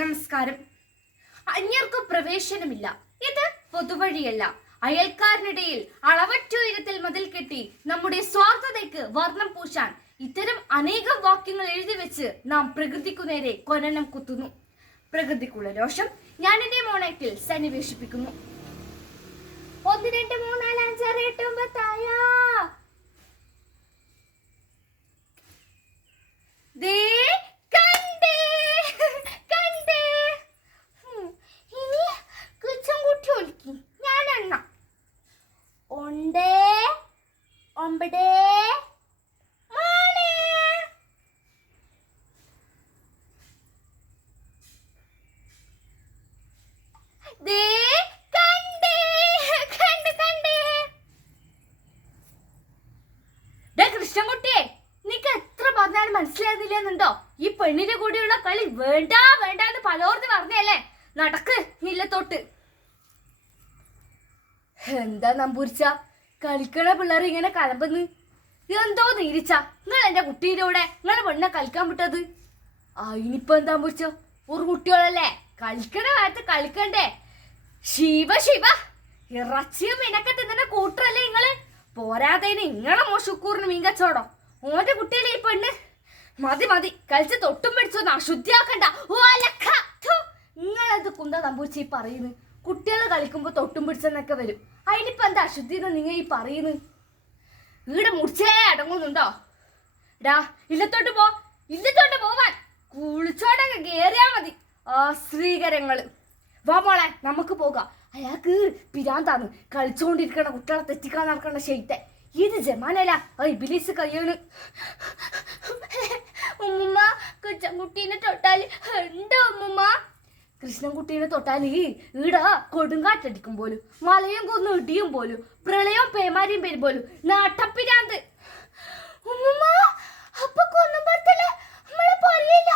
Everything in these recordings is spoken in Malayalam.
നമസ്കാരം. അന്യർക്ക് പ്രവേശനമില്ല. ഇത് പൊതുവഴിയല്ല. അയൽക്കാരനിടയിൽ അളവറ്റ ഉയരത്തിൽ മതിൽ കെട്ടി നമ്മുടെ സ്വാർത്ഥതയ്ക്ക് വർണ്ണം പൂശാൻ ഇത്തരം അനേകം വാക്യങ്ങൾ എഴുതി വെച്ച് നാം പ്രകൃതിക്കു നേരെ കൊനനം കുത്തുന്നു. പ്രകൃതിക്കുള്ള രോഷം ഞാൻ എന്റെ മോണറ്റിൽ സന്നിവേശിപ്പിക്കുന്നു. 1 2 3 4 5 6 7 8 തായാ ദേ കൃഷ്ണൻകുട്ടിയെ, നിനക്ക് എത്ര പറഞ്ഞാലും മനസ്സിലാകുന്നില്ലെന്നുണ്ടോ? ഈ പെണ്ണിന്റെ കൂടെയുള്ള കളി വേണ്ട വേണ്ട എന്ന് പലോർന്ന് പറഞ്ഞല്ലേ. നടക്ക് നില്ലത്തോട്ട്. എന്താ നമ്പൂരിച്ച കളിക്കണ പിള്ളേർ ഇങ്ങനെ കലമ്പെന്ന്? എന്തോ നീരിച്ച നിങ്ങൾ എന്റെ കുട്ടീന്റെ കൂടെ നിങ്ങളെ പെണ്ണെ കളിക്കാൻ വിട്ടത്? ഇനിയിപ്പോ എന്താ നമ്പൂരിച്ച, ഒരു കുട്ടികളല്ലേ കളിക്കണ കാലത്ത് കളിക്കണ്ടേ? ശിവ ശിവ, ഇറച്ചിയും മീനൊക്കെ തിന്നുന്ന കൂട്ടറല്ലേ നിങ്ങള്? പോരാതേന് ഇങ്ങളെ മോശക്കൂറിന് മീൻ കച്ചവടം. ഓന്റെ കുട്ടികളെ ഈ പെണ്ണ് മതി മതി കളിച്ച് തൊട്ടും പിടിച്ചൊന്ന് അശുദ്ധിയാക്കണ്ട. നിങ്ങളത് കുന്താ നമ്പൂരിച്ച ഈ പറയുന്നു? കുട്ടികൾ കളിക്കുമ്പോ തൊട്ടും പിടിച്ചെന്നൊക്കെ വരും. അതിനിപ്പോ എന്താ അശുദ്ധി എന്ന് നിങ്ങൾ ഈ പറയുന്നു? വീട് മുറിച്ചേ അടങ്ങുന്നുണ്ടോ? ഇല്ലത്തോട്ട് പോ, ഇല്ലത്തോട്ട് പോവാൻ. കുളിച്ചോടൊക്കെ കേറിയാ മതി. ശ്രീകരങ്ങള് വാ മോളെ, നമുക്ക് പോകാം. അയാൾക്ക് പിരാന്താന്ന് കളിച്ചോണ്ടിരിക്കണ കുട്ടികളെ തെറ്റിക്കാൻ നടക്കണ ശൈത്തെ. ഇത് ജമാനല്ല, ഇബിലീസ് കയ്യാണ്. ഉമ്മുമ്മ കൃഷ്ണൻകുട്ടീനെ തൊട്ടാല് ഉണ്ടോ ഉമ്മുമ്മ? കൃഷ്ണൻകുട്ടീനെ തൊട്ടാല് ഈട കൊടുങ്കാറ്റടിക്കും പോലും, മലയും കൊന്നു ഇടിയും പോലും, പ്രളയവും പേമാരിയും പേരും പോലും നാട്ടപ്പിരാന്ത്. ഉമ്മുമ്മ അപ്പൊ കൊന്നും പറത്തല്ലേ നമ്മളെ പറയില്ല.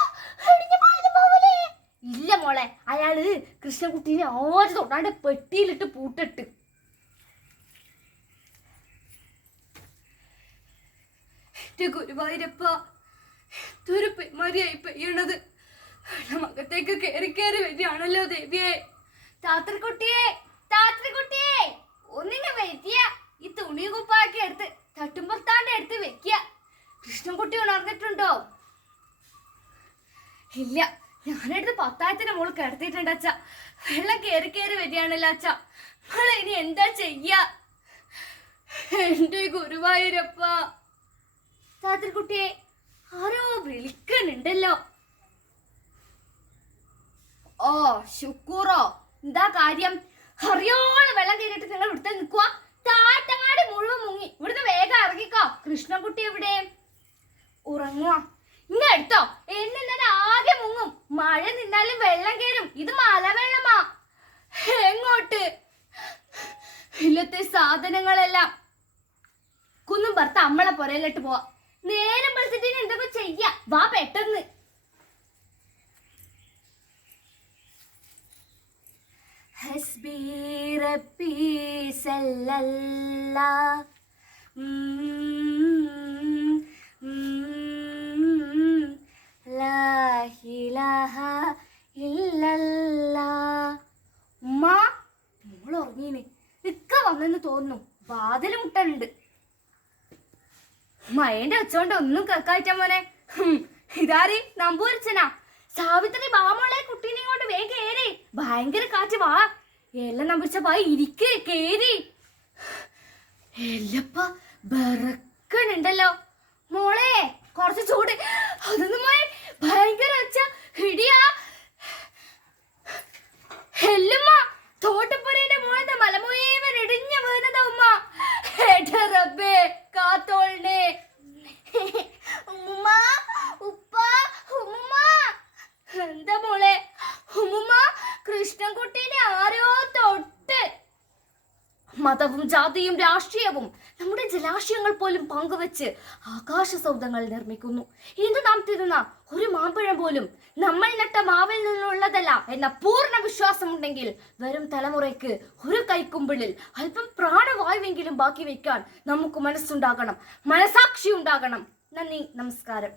ഇല്ല മോളെ, അയാള് കൃഷ്ണൻകുട്ടീനെ ആര് തൊട്ടാണ്ട് പെട്ടിയിലിട്ട് പൂട്ടിട്ട്. എന്റെ ഗുരുവായൂരപ്പ, ഇതൊരു പെമാരിയായി പെയ്യണത്. മകത്തേക്ക് കയറി കയറി വരികയാണല്ലോ ദേവിയെ. താത്രിക്കുട്ടിയെ, താത്രിക്കുട്ടിയെ, ഒന്നിങ്ങ് വരിക. ഈ തുണി കുപ്പാക്കി എടുത്ത് തട്ടുമ്പത്താണ്ട് എടുത്ത് വെക്കുക. കൃഷ്ണൻകുട്ടി ഉണർന്നിട്ടുണ്ടോ? ഇല്ല, ഞാനെടുത്ത് 10,000 മോള് കിടത്തിയിട്ടുണ്ട് അച്ഛ. വെള്ളം കയറി കയറി വരികയാണല്ലോ അച്ഛ. മോളെ ഇനി എന്താ ചെയ്യ? എന്റെ ഗുരുവായൂരപ്പ. താത്രിക്കുട്ടിയെ, ആരോ വിളിക്കണുണ്ടല്ലോ. ശുക്കൂറോ, എന്താ കാര്യം? അറിയോളം വെള്ളം കയറിയിട്ട് നിങ്ങൾ ഇവിടുത്തെ നിൽക്കുക. താറ്റങ്ങാടി മുഴുവൻ മുങ്ങി. ഇവിടുന്ന് വേഗം ഇറങ്ങിക്കോ. കൃഷ്ണൻകുട്ടി എവിടെ? ഉറങ്ങുക. ഇങ്ങെടുത്തോ, എന്നിന്നെ ആകെ മുങ്ങും. മഴ നിന്നാലും വെള്ളം കയറും. ഇത് മലവെള്ളമാ. എങ്ങോട്ട്? ഇല്ലത്തെ സാധനങ്ങളെല്ലാം കുന്നും ഭർത്ത അമ്മളെ പുരയിലിട്ട് പോവാ. നേരം വെളുത്തിട്ട് എന്തൊക്കെ ചെയ്യാ? വാ പെട്ടെന്ന്. ഹസ്ബി റബ്ബി സല്ലല്ലാഹ് ഉമ്മ, മോള് ഉറങ്ങീന്. ഇക്ക വന്നെന്ന് തോന്നുന്നു. വാതിൽ മുട്ടലുണ്ട്. മയന്റെ വെച്ചോണ്ട് ഒന്നും കേക്കാറ്റ മോനെ. ഇതാരി നമ്പൂരിച്ചനാ. സാവിത്രി ബാമോളെ കുട്ടീനെ കൊണ്ട് വേഗം കേറി. ഭയങ്കര കാറ്റ്. വാ എല്ലാം നമ്പൂരിച്ച വാ, ഇരിക്ക്, കേറി. എല്ലപ്പ ബറക്കണുണ്ടല്ലോ മോളെ. കുറച്ച് ചൂട്. അതൊന്നും മോനെ ഭയങ്കര ഒച്ച ഇടിയാ. എല്ലുമ്മ തോട്ടപ്പുരയുടെ മോളത്തെ മലമുയവൻ ഇടിഞ്ഞു വീണതാ ഉമ്മ. റബ്ബേ കാത്തോളണേ. ഉമ്മുമ്മ, ഉപ്പ, ഉമ്മുമ്മ. എന്താ മോളെ? ഉമ്മുമ്മ, കൃഷ്ണൻകുട്ടീനെ ആരോ തൊട്ട്. മതവും ജാതിയും രാഷ്ട്രീയവും നമ്മുടെ ജലാശയങ്ങൾ പോലും പങ്കുവെച്ച് ആകാശ സൗധങ്ങൾ നിർമ്മിക്കുന്നു. ഇന്ന് നാം തിരുന്ന ഒരു മാമ്പഴം പോലും നമ്മൾ നട്ട മാവിൽ നിന്നുള്ളതല്ല എന്ന പൂർണ്ണ വിശ്വാസമുണ്ടെങ്കിൽ വരും തലമുറയ്ക്ക് ഒരു കൈക്കുമ്പിളിൽ അല്പം പ്രാണവായുവെങ്കിലും ബാക്കി വെക്കാൻ നമുക്ക് മനസ്സുണ്ടാകണം, മനസാക്ഷി ഉണ്ടാകണം. നന്ദി, നമസ്കാരം.